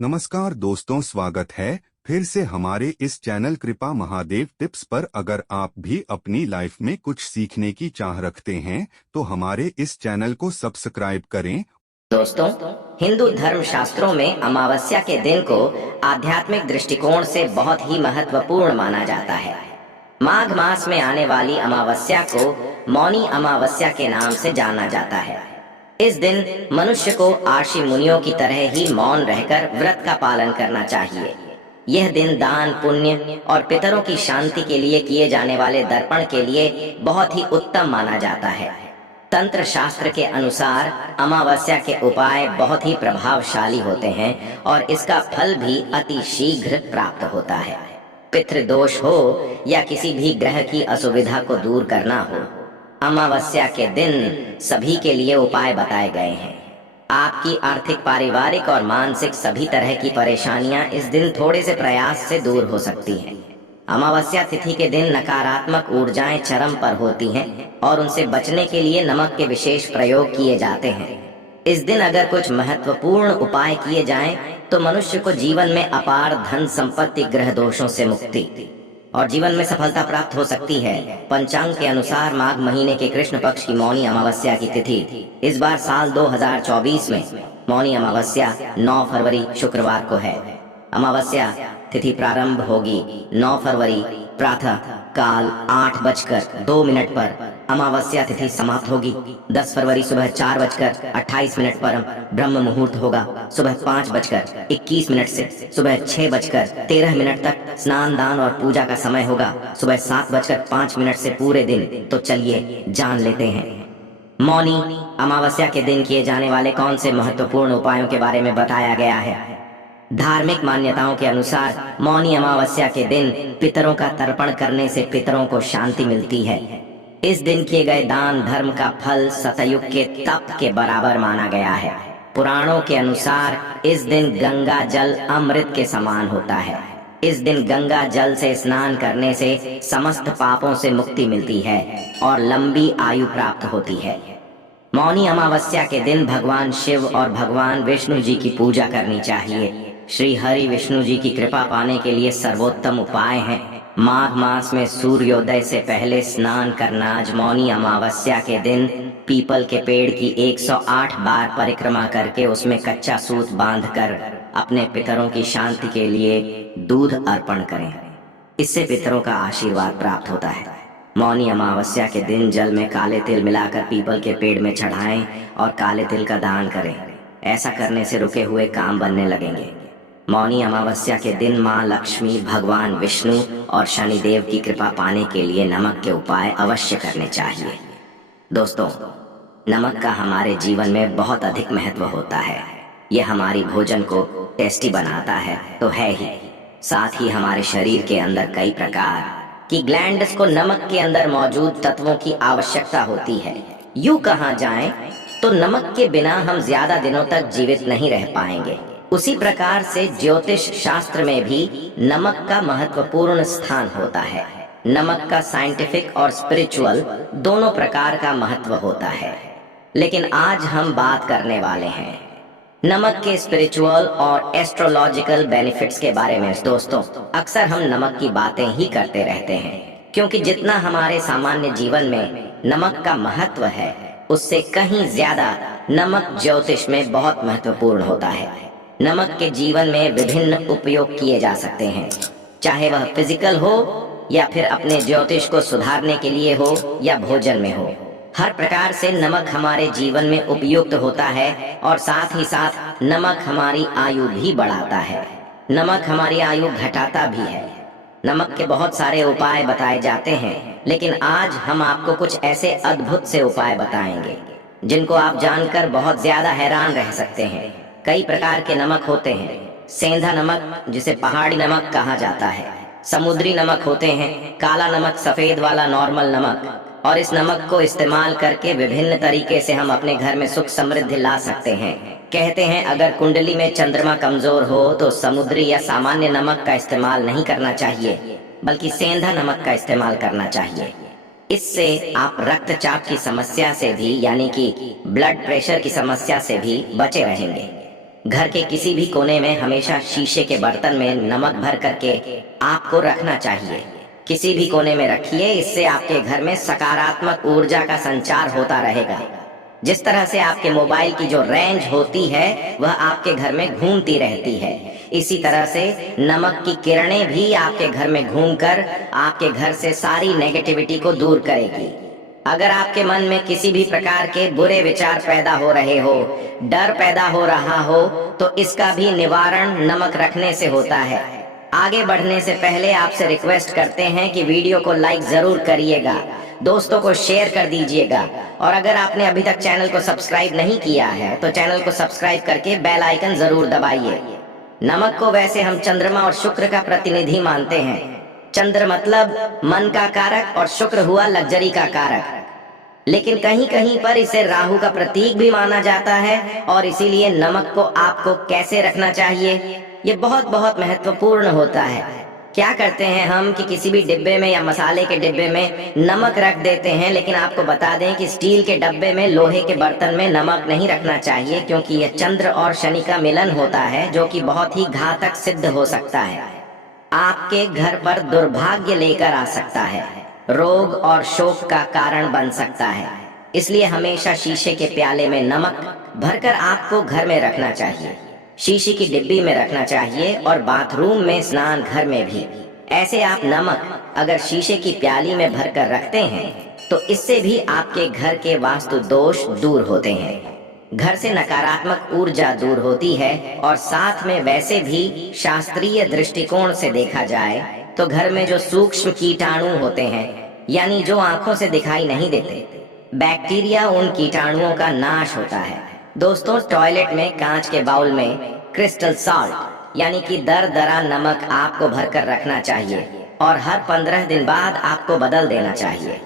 नमस्कार दोस्तों, स्वागत है फिर से हमारे इस चैनल कृपा महादेव टिप्स पर। अगर आप भी अपनी लाइफ में कुछ सीखने की चाह रखते हैं तो हमारे इस चैनल को सब्सक्राइब करें। दोस्तों, हिंदू धर्म शास्त्रों में अमावस्या के दिन को आध्यात्मिक दृष्टिकोण से बहुत ही महत्वपूर्ण माना जाता है। माघ मास में आने वाली अमावस्या को मौनी अमावस्या के नाम से जाना जाता है। इस दिन मनुष्य को आर्षि मुनियों की तरह ही मौन रहकर व्रत का पालन करना चाहिए। यह दिन दान, पुण्य और पितरों की शांति के लिए किए जाने वाले दर्पण के लिए बहुत ही उत्तम माना जाता है। तंत्र शास्त्र के अनुसार अमावस्या के उपाय बहुत ही प्रभावशाली होते हैं और इसका फल भी अति शीघ्र प्राप्त होता है। पितृदोष हो या किसी भी ग्रह की असुविधा को दूर करना हो, अमावस्या के दिन सभी के लिए उपाय बताए गए हैं। आपकी आर्थिक, पारिवारिक और मानसिक सभी तरह की परेशानियां इस दिन थोड़े से प्रयास से दूर हो सकती हैं। अमावस्या तिथि के दिन नकारात्मक ऊर्जाएं चरम पर होती हैं और उनसे बचने के लिए नमक के विशेष प्रयोग किए जाते हैं। इस दिन अगर कुछ महत्वपूर्ण उपाय किए जाएं तो मनुष्य को जीवन में अपार धन संपत्ति, ग्रह दोषों से मुक्ति और जीवन में सफलता प्राप्त हो सकती है। पंचांग के अनुसार माघ महीने के कृष्ण पक्ष की मौनी अमावस्या की तिथि इस बार साल 2024 में मौनी अमावस्या 9 फरवरी शुक्रवार को है। अमावस्या तिथि प्रारंभ होगी 9 फरवरी प्रातः काल 8:02 पर। अमावस्या तिथि समाप्त होगी 10 फरवरी सुबह 4:28 पर। ब्रह्म मुहूर्त होगा सुबह 5:21 से सुबह 6:13 तक। स्नान, दान और पूजा का समय होगा सुबह 7:05 से पूरे दिन। तो चलिए जान लेते हैं मौनी अमावस्या के दिन किए जाने वाले कौन से महत्वपूर्ण उपायों के बारे में बताया गया है। धार्मिक मान्यताओं के अनुसार मौनी अमावस्या के दिन पितरों का तर्पण करने से पितरों को शांति मिलती है। इस दिन किए गए दान धर्म का फल सतयुग के तप के बराबर माना गया है। पुराणों के अनुसार इस दिन गंगा जल अमृत के समान होता है। इस दिन गंगा जल से स्नान करने से समस्त पापों से मुक्ति मिलती है और लंबी आयु प्राप्त होती है। मौनी अमावस्या के दिन भगवान शिव और भगवान विष्णु जी की पूजा करनी चाहिए। श्री हरि विष्णु जी की कृपा पाने के लिए सर्वोत्तम उपाय है माघ मास में सूर्योदय से पहले स्नान करना। आज मौनी अमावस्या के दिन पीपल के पेड़ की 108 बार परिक्रमा करके उसमें कच्चा सूत बांधकर अपने पितरों की शांति के लिए दूध अर्पण करें। इससे पितरों का आशीर्वाद प्राप्त होता है। मौनी अमावस्या के दिन जल में काले तिल मिलाकर पीपल के पेड़ में चढ़ाएं और काले तिल का दान करें। ऐसा करने से रुके हुए काम बनने लगेंगे। मौनी अमावस्या के दिन माँ लक्ष्मी, भगवान विष्णु और शनिदेव की कृपा पाने के लिए नमक के उपाय अवश्य करने चाहिए। दोस्तों, नमक का हमारे जीवन में बहुत अधिक महत्व होता है। यह हमारी भोजन को टेस्टी बनाता है तो है ही, साथ ही हमारे शरीर के अंदर कई प्रकार की ग्लैंड्स को नमक के अंदर मौजूद तत्वों की आवश्यकता होती है। यूं कहा जाए तो नमक के बिना हम ज्यादा दिनों तक जीवित नहीं रह पाएंगे। उसी प्रकार से ज्योतिष शास्त्र में भी नमक का महत्वपूर्ण स्थान होता है। नमक का साइंटिफिक और स्पिरिचुअल दोनों प्रकार का महत्व होता है, लेकिन आज हम बात करने वाले हैं नमक के स्पिरिचुअल और एस्ट्रोलॉजिकल बेनिफिट्स के बारे में। दोस्तों, अक्सर हम नमक की बातें ही करते रहते हैं, क्योंकि जितना हमारे सामान्य जीवन में नमक का महत्व है उससे कहीं ज्यादा नमक ज्योतिष में बहुत महत्वपूर्ण होता है। नमक के जीवन में विभिन्न उपयोग किए जा सकते हैं, चाहे वह फिजिकल हो या फिर अपने ज्योतिष को सुधारने के लिए हो या भोजन में हो। हर प्रकार से नमक हमारे जीवन में उपयुक्त होता है और साथ ही साथ नमक हमारी आयु भी बढ़ाता है, नमक हमारी आयु घटाता भी है। नमक के बहुत सारे उपाय बताए जाते हैं, लेकिन आज हम आपको कुछ ऐसे अद्भुत से उपाय बताएंगे जिनको आप जानकर बहुत ज्यादा हैरान रह सकते हैं। कई प्रकार के नमक होते हैं। सेंधा नमक, जिसे पहाड़ी नमक कहा जाता है, समुद्री नमक होते हैं, काला नमक, सफेद वाला नॉर्मल नमक। और इस नमक को इस्तेमाल करके विभिन्न तरीके से हम अपने घर में सुख समृद्धि ला सकते हैं। कहते हैं अगर कुंडली में चंद्रमा कमजोर हो तो समुद्री या सामान्य नमक का इस्तेमाल नहीं करना चाहिए, बल्कि सेंधा नमक का इस्तेमाल करना चाहिए। इससे आप रक्तचाप की समस्या से भी, यानी कि ब्लड प्रेशर की समस्या से भी बचे रहेंगे। घर के किसी भी कोने में हमेशा शीशे के बर्तन में नमक भर करके आपको रखना चाहिए। किसी भी कोने में रखिए, इससे आपके घर में सकारात्मक ऊर्जा का संचार होता रहेगा। जिस तरह से आपके मोबाइल की जो रेंज होती है वह आपके घर में घूमती रहती है, इसी तरह से नमक की किरणें भी आपके घर में घूमकर आपके घर से सारी नेगेटिविटी को दूर करेगी। अगर आपके मन में किसी भी प्रकार के बुरे विचार पैदा हो रहे हो, डर पैदा हो रहा हो, तो इसका भी निवारण नमक रखने से होता है। आगे बढ़ने से पहले आपसे रिक्वेस्ट करते हैं कि वीडियो को लाइक जरूर करिएगा, दोस्तों को शेयर कर दीजिएगा, और अगर आपने अभी तक चैनल को सब्सक्राइब नहीं किया है तो चैनल को सब्सक्राइब करके बेल आइकन जरूर दबाइए। नमक को वैसे हम चंद्रमा और शुक्र का प्रतिनिधि मानते हैं। चंद्र मतलब मन का कारक और शुक्र हुआ लग्जरी का कारक, लेकिन कहीं कहीं पर इसे राहु का प्रतीक भी माना जाता है, और इसीलिए नमक को आपको कैसे रखना चाहिए ये बहुत बहुत महत्वपूर्ण होता है। क्या करते हैं हम कि किसी भी डिब्बे में या मसाले के डिब्बे में नमक रख देते हैं, लेकिन आपको बता दें कि स्टील के डब्बे में, लोहे के बर्तन में नमक नहीं रखना चाहिए, क्योंकि यह चंद्र और शनि का मिलन होता है, जो कि बहुत ही घातक सिद्ध हो सकता है। आपके घर पर दुर्भाग्य लेकर आ सकता है, रोग और शोक का कारण बन सकता है। इसलिए हमेशा शीशे के प्याले में नमक भरकर आपको घर में रखना चाहिए, शीशे की डिब्बी में रखना चाहिए, और बाथरूम में, स्नान घर में भी। ऐसे आप नमक अगर शीशे की प्याली में भरकर रखते हैं तो इससे भी आपके घर के वास्तु दोष दूर होते हैं, घर से नकारात्मक ऊर्जा दूर होती है। और साथ में वैसे भी शास्त्रीय दृष्टिकोण से देखा जाए तो घर में जो सूक्ष्म कीटाणु होते हैं, यानी जो आंखों से दिखाई नहीं देते, बैक्टीरिया, उन कीटाणुओं का नाश होता है। दोस्तों, टॉयलेट में कांच के बाउल में क्रिस्टल सॉल्ट यानी कि दरदरा नमक आपको भरकर रखना चाहिए, और हर 15 दिन बाद आपको बदल देना चाहिए।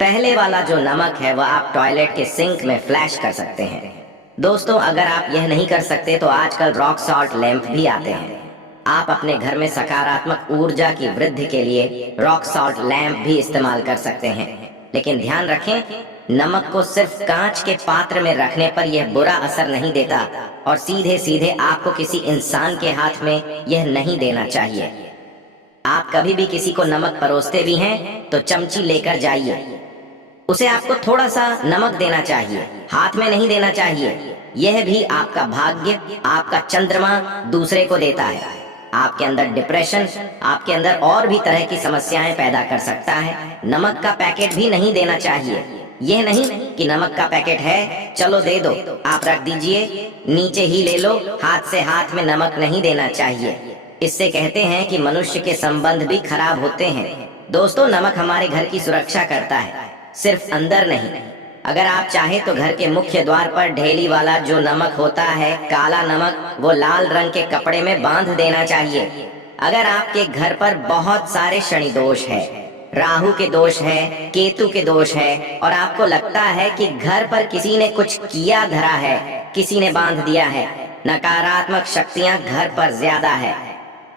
पहले वाला जो नमक है वह आप टॉयलेट के सिंक में फ्लैश कर सकते हैं। दोस्तों, अगर आप यह नहीं कर सकते तो आजकल रॉक सॉल्ट लैंप भी आते हैं। आप अपने घर में सकारात्मक ऊर्जा की वृद्धि के लिए रॉक सॉल्ट लैंप भी इस्तेमाल कर सकते हैं, लेकिन ध्यान रखें, नमक को सिर्फ कांच के पात्र में रखने पर यह बुरा असर नहीं देता, और सीधे सीधे आपको किसी इंसान के हाथ में यह नहीं देना चाहिए। आप कभी भी किसी को नमक परोसते भी हैं तो चमची लेकर जाइए, उसे आपको थोड़ा सा नमक देना चाहिए, हाथ में नहीं देना चाहिए। यह भी आपका भाग्य, आपका चंद्रमा दूसरे को देता है। आपके अंदर डिप्रेशन, आपके अंदर और भी तरह की समस्याएं पैदा कर सकता है। नमक का पैकेट भी नहीं देना चाहिए। यह नहीं कि नमक का पैकेट है, चलो दे दो, आप रख दीजिए, नीचे ही ले लो, हाथ से हाथ में नमक नहीं देना चाहिए। इससे कहते हैं कि मनुष्य के संबंध भी खराब होते हैं। दोस्तों, नमक हमारे घर की सुरक्षा करता है, सिर्फ अंदर नहीं। अगर आप चाहे तो घर के मुख्य द्वार पर ढेली वाला जो नमक होता है, काला नमक, वो लाल रंग के कपड़े में बांध देना चाहिए। अगर आपके घर पर बहुत सारे शनि दोष है, राहु के दोष है, केतु के दोष है, और आपको लगता है कि घर पर किसी ने कुछ किया धरा है, किसी ने बांध दिया है, नकारात्मक शक्तियां घर पर ज्यादा है,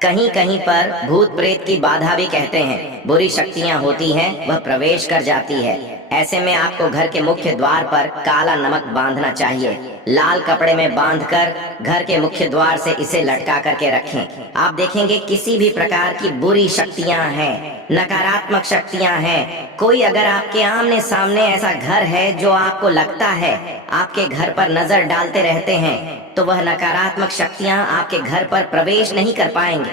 कहीं कहीं पर भूत प्रेत की बाधा भी कहते हैं, बुरी शक्तियां होती हैं, वह प्रवेश कर जाती है। ऐसे में आपको घर के मुख्य द्वार पर काला नमक बांधना चाहिए, लाल कपड़े में बांधकर घर के मुख्य द्वार से इसे लटका करके रखें। आप देखेंगे किसी भी प्रकार की बुरी शक्तियां हैं, नकारात्मक शक्तियां हैं, कोई अगर आपके आमने सामने ऐसा घर है जो आपको लगता है आपके घर पर नजर डालते रहते हैं, तो वह नकारात्मक शक्तियां आपके घर पर प्रवेश नहीं कर पाएंगे।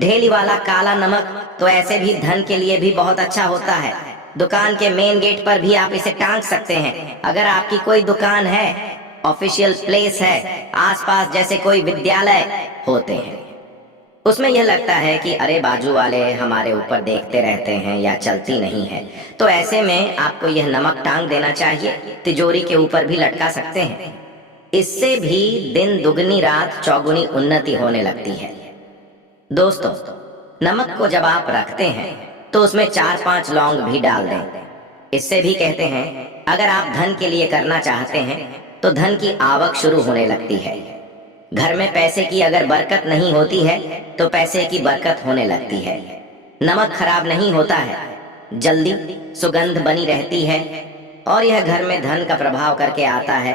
ढेली वाला काला नमक तो ऐसे भी धन के लिए भी बहुत अच्छा होता है। दुकान के मेन गेट पर भी आप इसे टांग सकते हैं। अगर आपकी कोई दुकान है, ऑफिशियल प्लेस है, आसपास जैसे कोई विद्यालय होते हैं, उसमें यह लगता है कि अरे बाजू वाले हमारे ऊपर देखते रहते हैं या चलती नहीं है, तो ऐसे में आपको यह नमक टांग देना चाहिए, तिजोरी के ऊपर भी लटका सकते हैं। इससे भी दिन दुगनी रात चौगुनी उन्नति होने लगती है। दोस्तों, नमक को जब आप रखते हैं तो उसमें 4-5 लौंग भी डाल दें। इससे भी कहते हैं अगर आप धन के लिए करना चाहते हैं तो धन की आवक शुरू होने लगती है। घर में पैसे की अगर बरकत नहीं होती है तो पैसे की बरकत होने लगती है। नमक खराब नहीं होता है, जल्दी सुगंध बनी रहती है और यह घर में धन का प्रभाव करके आता है।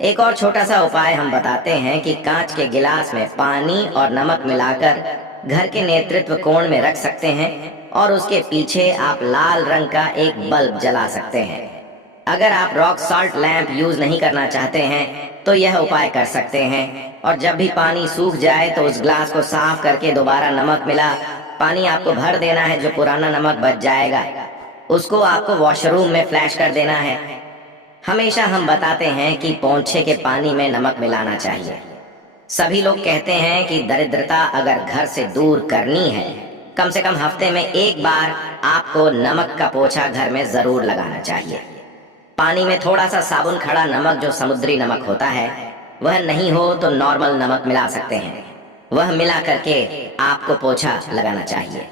एक और छोटा सा उपाय हम बताते हैं कि कांच के गिलास में पानी और नमक मिलाकर घर के नेतृत्व कोण में रख सकते हैं और उसके पीछे आप लाल रंग का एक बल्ब जला सकते हैं। अगर आप रॉक सॉल्ट लैंप यूज नहीं करना चाहते हैं तो यह उपाय कर सकते हैं और जब भी पानी सूख जाए तो उस ग्लास को साफ करके दोबारा नमक मिला पानी आपको भर देना है। जो पुराना नमक बच जाएगा उसको आपको वॉशरूम में फ्लैश कर देना है। हमेशा हम बताते हैं कि पोंछे के पानी में नमक मिलाना चाहिए। सभी लोग कहते हैं कि दरिद्रता अगर घर से दूर करनी है कम से कम हफ्ते में एक बार आपको नमक का पोछा घर में जरूर लगाना चाहिए। पानी में थोड़ा सा साबुन खड़ा नमक जो समुद्री नमक होता है वह नहीं हो तो नॉर्मल नमक मिला सकते हैं, वह मिला करके आपको पोछा लगाना चाहिए।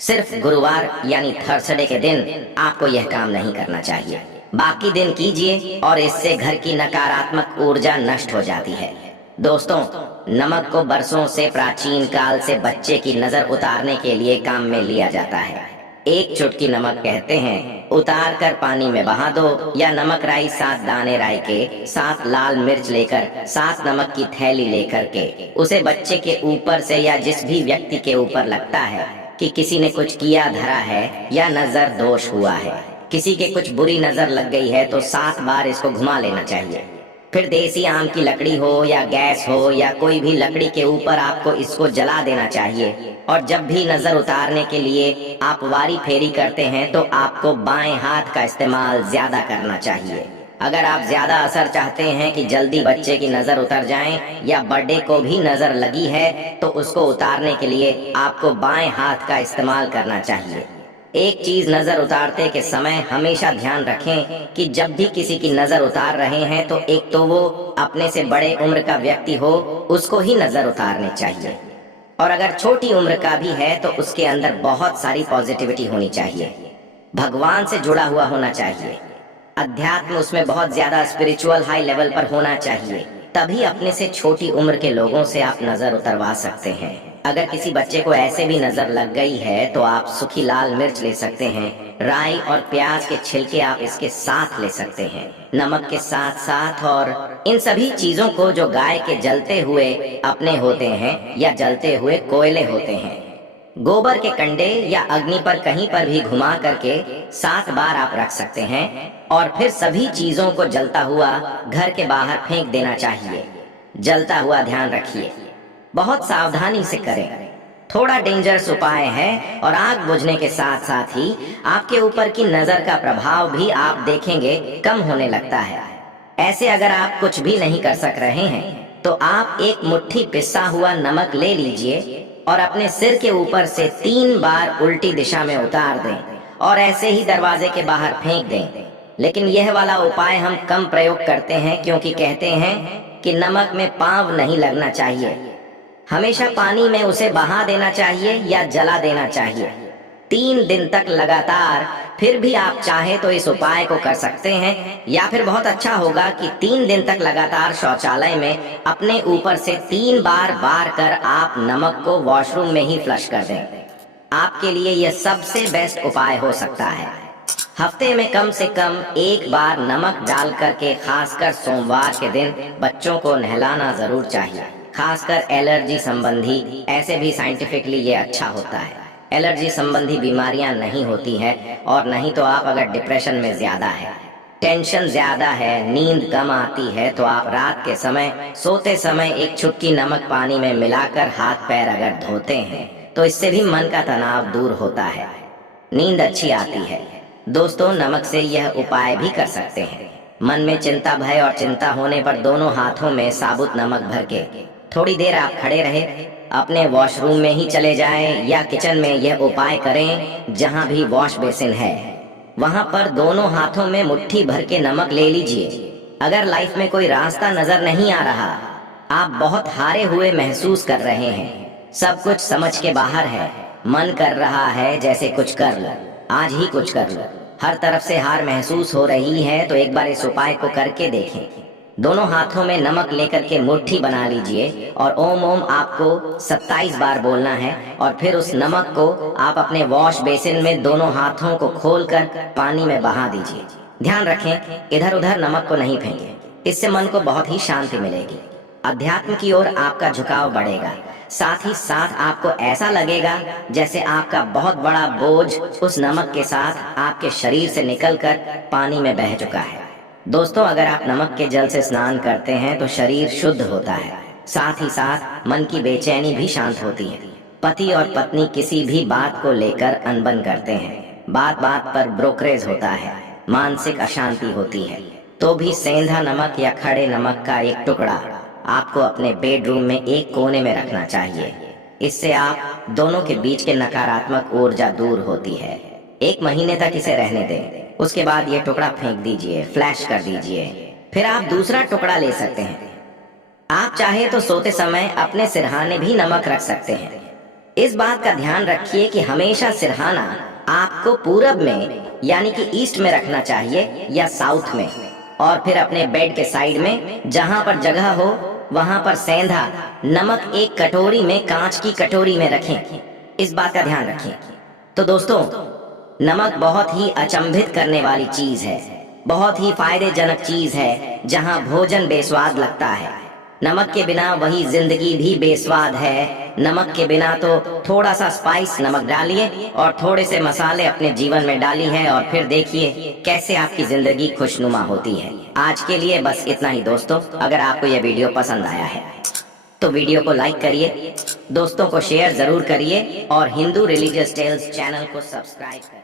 सिर्फ गुरुवार यानी थर्सडे के दिन आपको यह काम नहीं करना चाहिए, बाकी दिन कीजिए और इससे घर की नकारात्मक ऊर्जा नष्ट हो जाती है। दोस्तों, नमक को बरसों से प्राचीन काल से बच्चे की नजर उतारने के लिए काम में लिया जाता है। एक चुटकी नमक कहते हैं उतार कर पानी में बहा दो, या नमक राई 7 दाने राई के, 7 लाल मिर्च लेकर 7 नमक की थैली लेकर के उसे बच्चे के ऊपर से या जिस भी व्यक्ति के ऊपर लगता है कि किसी ने कुछ किया धरा है या नजर दोष हुआ है, किसी के कुछ बुरी नजर लग गई है तो 7 बार इसको घुमा लेना चाहिए। फिर देसी आम की लकड़ी हो या गैस हो या कोई भी लकड़ी के ऊपर आपको इसको जला देना चाहिए। और जब भी नजर उतारने के लिए आप वारी फेरी करते हैं तो आपको बाएं हाथ का इस्तेमाल ज्यादा करना चाहिए। अगर आप ज्यादा असर चाहते हैं कि जल्दी बच्चे की नजर उतर जाए या बर्थडे को भी नजर लगी है तो उसको उतारने के लिए आपको बाएं हाथ का इस्तेमाल करना चाहिए। एक चीज नजर उतारते के समय हमेशा ध्यान रखें कि जब भी किसी की नजर उतार रहे हैं तो एक तो वो अपने से बड़े उम्र का व्यक्ति हो, उसको ही नजर उतारनी चाहिए, और अगर छोटी उम्र का भी है तो उसके अंदर बहुत सारी पॉजिटिविटी होनी चाहिए, भगवान से जुड़ा हुआ होना चाहिए, अध्यात्म उसमें बहुत ज्यादा स्पिरिचुअल हाई लेवल पर होना चाहिए। तभी अपने से छोटी उम्र के लोगों से आप नजर उतरवा सकते हैं। अगर किसी बच्चे को ऐसे भी नजर लग गई है तो आप सूखी लाल मिर्च ले सकते हैं, राई और प्याज के छिलके आप इसके साथ ले सकते हैं, नमक के साथ साथ, और इन सभी चीजों को जो गाय के जलते हुए अपने होते हैं या जलते हुए कोयले होते हैं, गोबर के कंडे या अग्नि पर कहीं पर भी घुमा करके 7 बार आप रख सकते हैं और फिर सभी चीजों को जलता हुआ घर के बाहर फेंक देना चाहिए। जलता हुआ ध्यान रखिए, बहुत सावधानी से करें, थोड़ा डेंजरस उपाय है और आग बुझने के साथ साथ ही आपके ऊपर की नजर का प्रभाव भी आप देखेंगे कम होने लगता है। ऐसे अगर आप कुछ भी नहीं कर सक रहे हैं तो आप एक मुट्ठी पिसा हुआ नमक ले लीजिए और अपने सिर के ऊपर से 3 बार उल्टी दिशा में उतार दें और ऐसे ही दरवाजे के बाहर फेंक दें। लेकिन यह वाला उपाय हम कम प्रयोग करते हैं क्योंकि कहते हैं कि नमक में पाँव नहीं लगना चाहिए, हमेशा पानी में उसे बहा देना चाहिए या जला देना चाहिए 3 दिन तक लगातार। फिर भी आप चाहे तो इस उपाय को कर सकते हैं, या फिर बहुत अच्छा होगा कि 3 दिन तक लगातार शौचालय में अपने ऊपर से 3 बार बार कर आप नमक को वॉशरूम में ही फ्लश कर दें। आपके लिए यह सबसे बेस्ट उपाय हो सकता है। हफ्ते में कम से कम 1 बार नमक डाल करके खासकर सोमवार के दिन बच्चों को नहलाना जरूर चाहिए, खासकर एलर्जी संबंधी। ऐसे भी साइंटिफिकली ये अच्छा होता है, एलर्जी संबंधी बीमारियां नहीं होती हैं। और नहीं तो आप अगर डिप्रेशन में ज्यादा है, टेंशन ज्यादा है, नींद कम आती है तो आप रात के समय सोते समय एक चुटकी नमक पानी में मिलाकर हाथ पैर अगर धोते हैं तो इससे भी मन का तनाव दूर होता है, नींद अच्छी आती है। दोस्तों, नमक से यह उपाय भी कर सकते हैं। मन में चिंता भय और चिंता होने पर दोनों हाथों में साबुत नमक भर के थोड़ी देर आप खड़े रहे, अपने वॉशरूम में ही चले जाएं या किचन में यह उपाय करें। जहां भी वॉश बेसिन है वहां पर दोनों हाथों में मुट्ठी भर के नमक ले लीजिए। अगर लाइफ में कोई रास्ता नजर नहीं आ रहा, आप बहुत हारे हुए महसूस कर रहे हैं, सब कुछ समझ के बाहर है, मन कर रहा है जैसे कुछ कर लो, आज ही कुछ कर लो, हर तरफ से हार महसूस हो रही है, तो एक बार इस उपाय को करके देखें। दोनों हाथों में नमक लेकर के मुट्ठी बना लीजिए और ओम ओम आपको 27 बार बोलना है और फिर उस नमक को आप अपने वॉश बेसिन में दोनों हाथों को खोलकर पानी में बहा दीजिए। ध्यान रखें, इधर उधर नमक को नहीं फेंकें। इससे मन को बहुत ही शांति मिलेगी, अध्यात्म की ओर आपका झुकाव बढ़ेगा। साथ ही साथ आपको ऐसा लगेगा जैसे आपका बहुत बड़ा बोझ उस नमक के साथ आपके शरीर से निकलकर पानी में बह चुका है। दोस्तों, अगर आप नमक के जल से स्नान करते हैं तो शरीर शुद्ध होता है, साथ ही साथ मन की बेचैनी भी शांत होती है। पति और पत्नी किसी भी बात को लेकर अनबन करते हैं, बात बात पर ब्रोकरेज होता है, मानसिक अशांति होती है, तो भी सेंधा नमक या खड़े नमक का एक टुकड़ा आपको अपने बेडरूम में एक कोने में रखना चाहिए। इससे आप दोनों के बीच के नकारात्मक ऊर्जा दूर होती है। 1 महीने तक इसे रहने दें, उसके बाद ये टुकड़ा फेंक दीजिए, फ्लैश कर दीजिए। फिर आप दूसरा टुकड़ा ले सकते हैं। आप चाहे तो सोते समय अपने सिरहाने भी नमक रख सकते हैं। इस बात का ध्यान रखिए कि हमेशा सिरहाना आपको पूरब में यानी कि ईस्ट में रखना चाहिए या साउथ में, और फिर अपने बेड के साइड में जहां पर जगह हो वहां पर सेंधा नमक एक कटोरी में, कांच की कटोरी में रखें। इस बात का ध्यान रखें। तो दोस्तों, नमक बहुत ही अचंभित करने वाली चीज है, बहुत ही फायदेजनक चीज है। जहां भोजन बेस्वाद लगता है, नमक के बिना वही जिंदगी भी बेस्वाद है। नमक के बिना तो थोड़ा सा स्पाइस नमक डालिए और थोड़े से मसाले अपने जीवन में डाली है, और फिर देखिए कैसे आपकी जिंदगी खुशनुमा होती है। आज के लिए बस इतना ही दोस्तों। अगर आपको यह वीडियो पसंद आया है तो वीडियो को लाइक करिए, दोस्तों को शेयर जरूर करिए और हिंदू रिलीजियस टेल्स चैनल को सब्सक्राइब करिए।